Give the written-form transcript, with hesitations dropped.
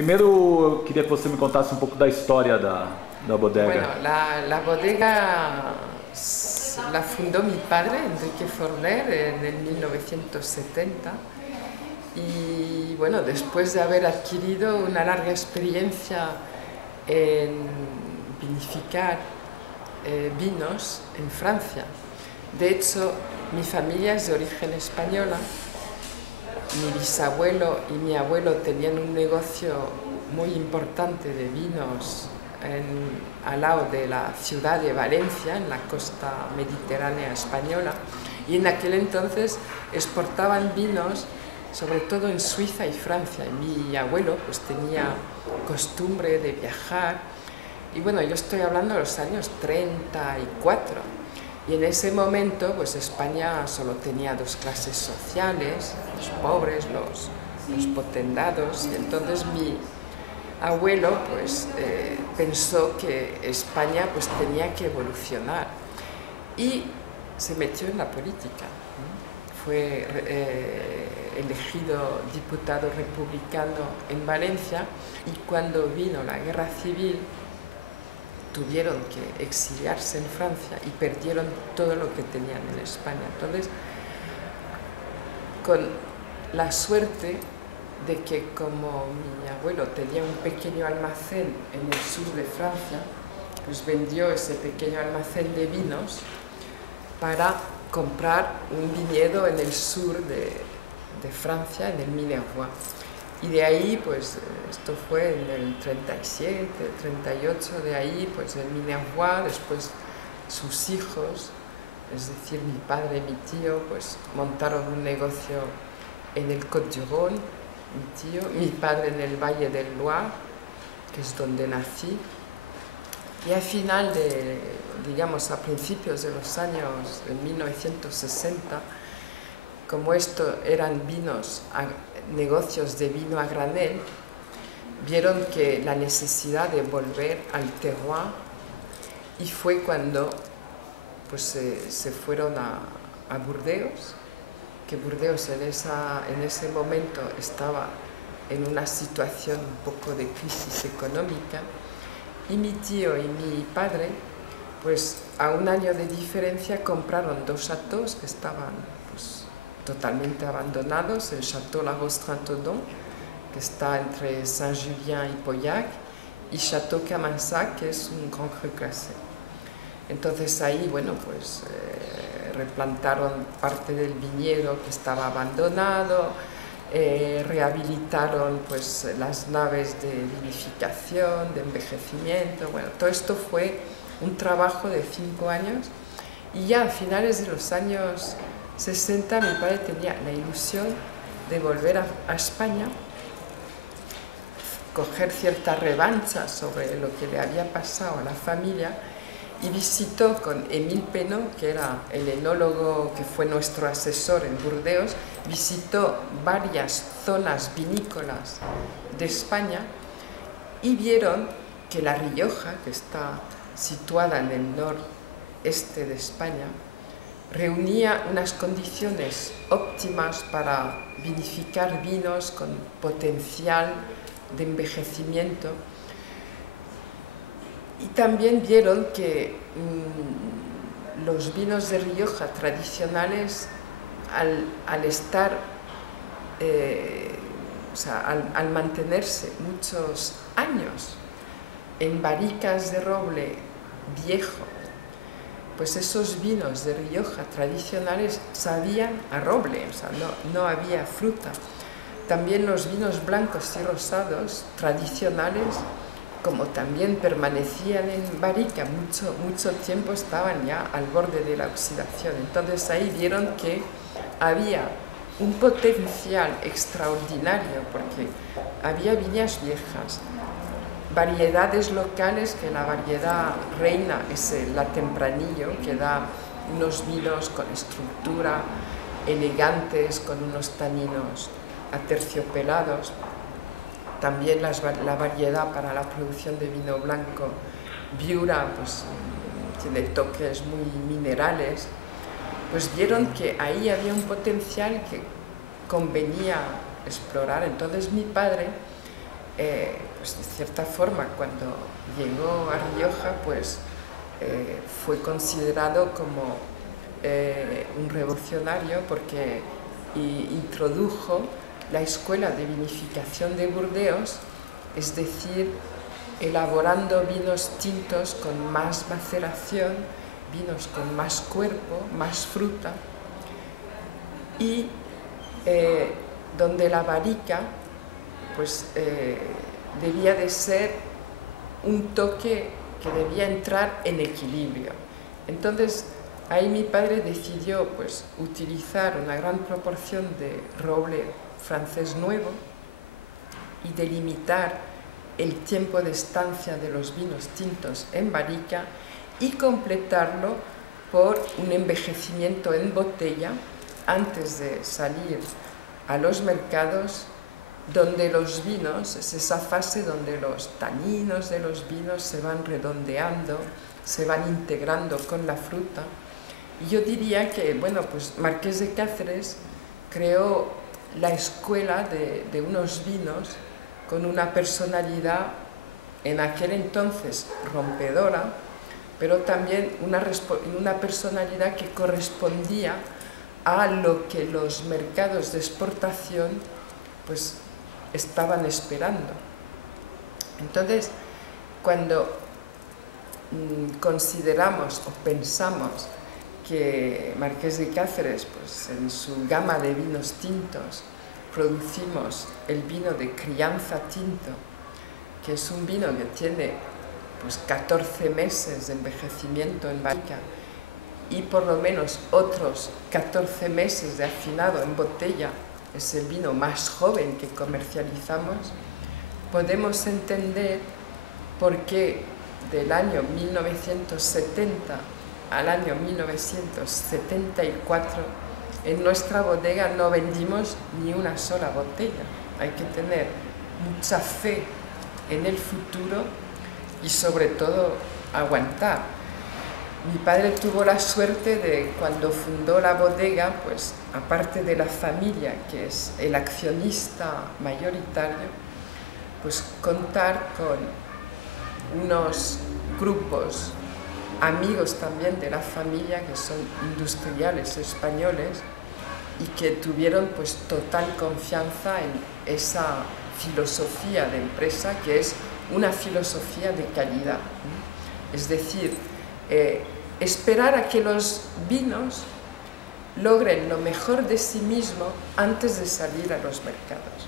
Primeiro, eu queria que você me contasse um pouco da história da bodega. Bueno, la bodega la fundó mi padre, Enrique Forner, en el 1970. Y bueno, después de haber adquirido una larga experiencia en vinificar vinos en Francia. De hecho, mi familia es de origen española. Mi bisabuelo y mi abuelo tenían un negocio muy importante de vinos al lado de la ciudad de Valencia, en la costa mediterránea española, y en aquel entonces exportaban vinos sobre todo en Suiza y Francia. Mi abuelo pues tenía costumbre de viajar, y bueno, yo estoy hablando de los años 34. Y en ese momento, pues España solo tenía dos clases sociales, los pobres, los potendados, y entonces mi abuelo pues pensó que España pues tenía que evolucionar y se metió en la política. Fue elegido diputado republicano en Valencia, y cuando vino la guerra civil tuvieron que exiliarse en Francia y perdieron todo lo que tenían en España. Entonces, con la suerte de que como mi abuelo tenía un pequeño almacén en el sur de Francia, pues vendió ese pequeño almacén de vinos para comprar un viñedo en el sur de Francia, en el Minervois. Y de ahí, pues, esto fue en el 37, 38, de ahí, pues, el Minervois, después sus hijos, es decir, mi padre y mi tío, pues, montaron un negocio en el Côte-du-Rhône, mi padre en el Valle del Loire, que es donde nací. Y al final digamos, a principios de los años de 1960, como esto eran negocios de vino a granel, vieron que la necesidad de volver al terroir, y fue cuando pues, se fueron a Burdeos, que Burdeos en ese momento estaba en una situación un poco de crisis económica, y mi tío y mi padre, pues a un año de diferencia, compraron dos chateaux que estaban pues, totalmente abandonados: el Château La Rose-Trentodon, que está entre Saint-Julien y Pauillac, y Château Camansac, que es un Grand Cru classé. Entonces ahí, bueno, pues replantaron parte del viñedo que estaba abandonado, rehabilitaron pues las naves de vinificación, de envejecimiento. Bueno, todo esto fue un trabajo de 5 años, y ya a finales de los años 60 mi padre tenía la ilusión de volver a España, coger cierta revancha sobre lo que le había pasado a la familia, y visitó con Émile Penot, que era el enólogo que fue nuestro asesor en Burdeos, visitó varias zonas vinícolas de España, y vieron que La Rioja, que está situada en el noreste de España, reunía unas condiciones óptimas para vinificar vinos con potencial de envejecimiento. Y también vieron que los vinos de Rioja tradicionales, al estar, al mantenerse muchos años en barricas de roble viejo, pues esos vinos de Rioja tradicionales sabían a roble, o sea, no había fruta. También los vinos blancos y rosados tradicionales, como también permanecían en barrica mucho tiempo, estaban ya al borde de la oxidación. Entonces ahí vieron que había un potencial extraordinario, porque había viñas viejas, variedades locales, que la variedad reina es la Tempranillo, que da unos vinos con estructura, elegantes, con unos taninos aterciopelados. También la variedad para la producción de vino blanco, Viura, pues tiene toques muy minerales. Pues vieron que ahí había un potencial que convenía explorar. Entonces mi padre pues de cierta forma, cuando llegó a Rioja, pues fue considerado como un revolucionario porque introdujo la escuela de vinificación de Burdeos, es decir, elaborando vinos tintos con más maceración, vinos con más cuerpo, más fruta, y donde la barrica pues, debía de ser un toque que debía entrar en equilibrio. Entonces, ahí mi padre decidió pues, utilizar una gran proporción de roble francés nuevo y delimitar el tiempo de estancia de los vinos tintos en barrica y completarlo por un envejecimiento en botella antes de salir a los mercados, donde los vinos, es esa fase donde los taninos de los vinos se van redondeando, se van integrando con la fruta. Y yo diría que, bueno, pues Marqués de Cáceres creó la escuela de unos vinos con una personalidad en aquel entonces rompedora, pero también una personalidad que correspondía a lo que los mercados de exportación pues estaban esperando. Entonces, cuando consideramos o pensamos que Marqués de Cáceres, pues en su gama de vinos tintos, producimos el vino de crianza tinto, que es un vino que tiene pues 14 meses de envejecimiento en barrica y por lo menos otros 14 meses de afinado en botella, es el vino más joven que comercializamos, podemos entender por qué del año 1970 al año 1974 en nuestra bodega no vendimos ni una sola botella. Hay que tener mucha fe en el futuro y sobre todo aguantar. Mi padre tuvo la suerte de, cuando fundó la bodega, pues aparte de la familia, que es el accionista mayoritario, pues contar con unos grupos amigos también de la familia que son industriales españoles y que tuvieron pues total confianza en esa filosofía de empresa, que es una filosofía de calidad. Es decir, esperar a que los vinos logren lo mejor de sí mismos antes de salir a los mercados.